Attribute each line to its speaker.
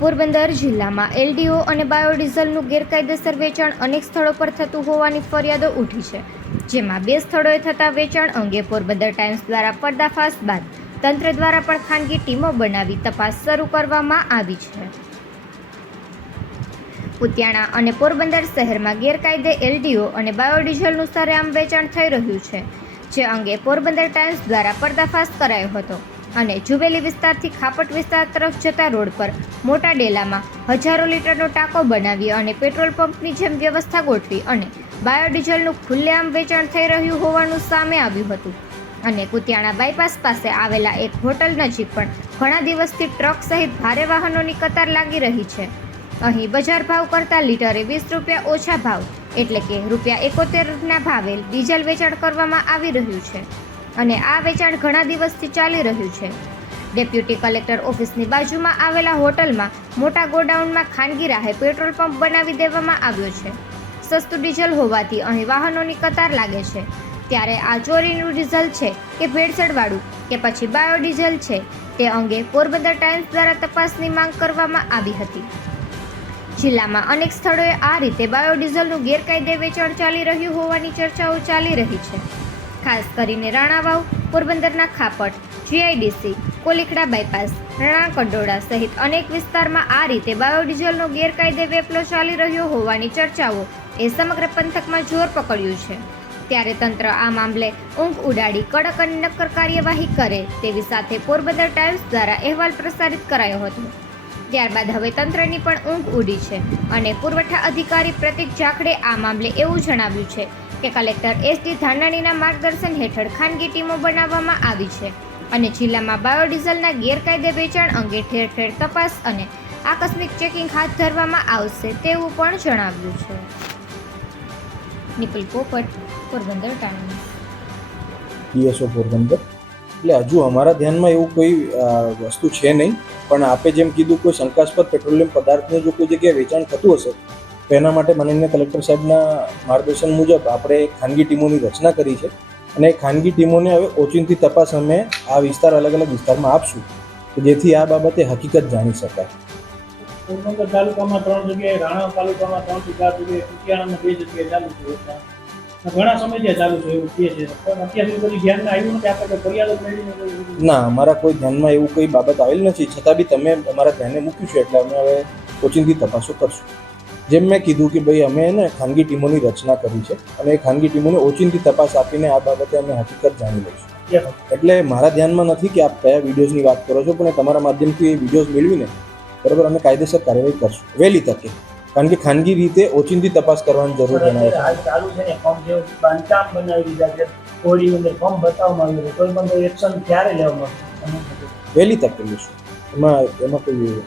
Speaker 1: પોરબંદર જિલ્લામાં એલડીઓ અને બાયોડીઝલનું ગેરકાયદેસર વેચાણ અનેક સ્થળો પર થતું હોવાની ફરિયાદો ઉઠી છે, જેમાં બે સ્થળોએ થતા વેચાણ અંગે પોરબંદર ટાઈમ્સ દ્વારા પર્દાફાશ બાદ તંત્ર દ્વારા પણ ખાનગી ટીમો બનાવી તપાસ શરૂ કરવામાં આવી છે. ઉત્યાણા અને પોરબંદર શહેરમાં ગેરકાયદે એલડીઓ અને બાયોડીઝલનું સરેઆમ વેચાણ થઈ રહ્યું છે, જે અંગે પોરબંદર ટાઈમ્સ દ્વારા પર્દાફાશ કરાયો હતો. અને જુબેલી વિસ્તારથી ખાપટ વિસ્તાર તરફ જતા રોડ પર મોટા ડેલામાં હજારો લીટરનો ટાંકો બનાવી અને પેટ્રોલ પંપની જેમ વ્યવસ્થા ગોઠવી અને બાયોડીઝલનું ખુલ્લેઆમ વેચાણ થઈ રહ્યું હોવાનું સામે આવ્યું હતું. અને કુતિયાણા બાયપાસ પાસે આવેલા એક હોટલ નજીક પણ ઘણા દિવસથી ટ્રક સહિત ભારે વાહનોની કતાર લાગી રહી છે. અહીં બજાર ભાવ કરતાં લીટરે વીસ રૂપિયા ઓછા ભાવ, એટલે કે રૂપિયા એકોતેરના ભાવે ડીઝલ વેચાણ કરવામાં આવી રહ્યું છે. અને આ વેચાણ ઘણા દિવસથી ચાલી રહ્યું છે. ડેપ્યુટી કલેક્ટર ઓફિસની બાજુમાં આવેલા હોટલમાં મોટા ગોડાઉનમાં ખાનગી રાહે પેટ્રોલ પંપ બનાવી દેવામાં આવ્યો છે. સસ્તું ડીઝલ હોવાથી અહીં વાહનોની કતાર લાગે છે. ત્યારે આ ચોરીનું ડીઝલ છે કે ભેળસેળવાળું કે પછી બાયોડીઝલ છે તે અંગે પોરબંદર ટાઈમ્સ દ્વારા તપાસની માંગ કરવામાં આવી હતી. જિલ્લામાં અનેક સ્થળોએ આ રીતે બાયોડીઝલનું ગેરકાયદે વેચાણ ચાલી રહ્યું હોવાની ચર્ચાઓ ચાલી રહી છે. ખાસ કરીને રાણાવાવ, પોરબંદરના ખાપટ, જીઆઈડીસી, કોલીખડા બાયપાસ, રાણા કંડોળા સહિત અનેક વિસ્તારમાં આ રીતે બાયોડીઝલનો ગેરકાયદે વેપલો ચાલી રહ્યો હોવાની ચર્ચાઓ એ સમગ્ર પંથકમાં જોર પકડ્યું છે. ત્યારે તંત્ર આ મામલે ઊંઘ ઉડાડી કડક અને નક્કર કાર્યવાહી કરે તેવી સાથે પોરબંદર ટાઈમ્સ દ્વારા અહેવાલ પ્રસારિત કરાયો હતો. ત્યારબાદ હવે તંત્રની પણ ઊંઘ ઉડી છે અને પુરવઠા અધિકારી પ્રતિક જાખડે આ મામલે એવું જણાવ્યું છે કે કલેક્ટર એસ ડી ધાનાણીના માર્ગદર્શન હેઠળ ખાનગી ટીમો બનાવવામાં આવી છે અને જિલ્લામાં બાયોડીઝલના ગેરકાયદે વેચાણ અંગે ઠેર ઠેર તપાસ અને આકસ્મિક ચેકિંગ હાથ ધરવામાં આવશે તેવું પણ જણાવ્યું છે. નિકુલ પોપટ, પોરબંદર ટાઈમ્સ.
Speaker 2: ડીએસઓ પોરબંદર. એટલે હજુ અમારા ધ્યાનમાં એવું કોઈ વસ્તુ છે નહીં, પણ આપે જેમ કીધું કોઈ શંકાસ્પદ પેટ્રોલિયમ પદાર્થનું જો કોઈ જગ્યાએ વેચાણ થતું હશે તો એના માટે માનનીય કલેક્ટર સાહેબના માર્ગદર્શન મુજબ આપણે ખાનગી ટીમોની રચના કરી છે અને ખાનગી ટીમોને હવે ઓચિંતી તપાસ અમે આ વિસ્તાર અલગ અલગ વિસ્તારમાં આપશું કે જેથી આ બાબતે હકીકત જાણી શકાય.
Speaker 3: પોરબંદર તાલુકામાં ત્રણ જગ્યાએ રાણા તાલુકામાં ત્રણ ચાર જગ્યાએ કુતિયાણામાં બે જગ્યાએ ચાલુ છે. ઘણા સમયથી ચાલુ છે એવું કહે છે પણ અત્યાર સુધી કોઈ ધ્યાનમાં આવ્યું નથી આપણે ફરિયાદ મેળવી
Speaker 2: ના અમારા કોઈ ધ્યાનમાં એવું કોઈ બાબત આવેલ નથી. છતાં બી તમે અમારા ધ્યાને મૂક્યું છે એટલે અમે હવે ઓચિંતી તપાસો કરશું. જેમ મેં કીધું કે ભાઈ અમે એને ખાનગી ટીમોની રચના કરી છે અને એ ખાનગી ટીમોને ઓચિંતી તપાસ આપીને આ બાબતે અમે હકીકત જાણી લઈશું. એટલે મારા ધ્યાનમાં નથી કે આપ કયા વિડીયોઝની વાત કરો છો પણ તમારા માધ્યમથી એ વિડીયોઝ મેળવીને બરાબર અમે કાયદેસર કાર્યવાહી કરશું. વહેલી તકે. કારણ કે ખાનગી રીતે ઓચિંતી તપાસ કરવાની જરૂર જણાવે છે
Speaker 3: ચાલુ છે ને ફોર્મ જે બાંધકામ બનાવી દીધા છે કોડી અંદર ફોર્મ બતાવવામાં આવ્યું કોઈ પણ એક્શન ક્યારે લેવામાં?
Speaker 2: વહેલી તકે લઈશું એમાં એમાં કોઈ.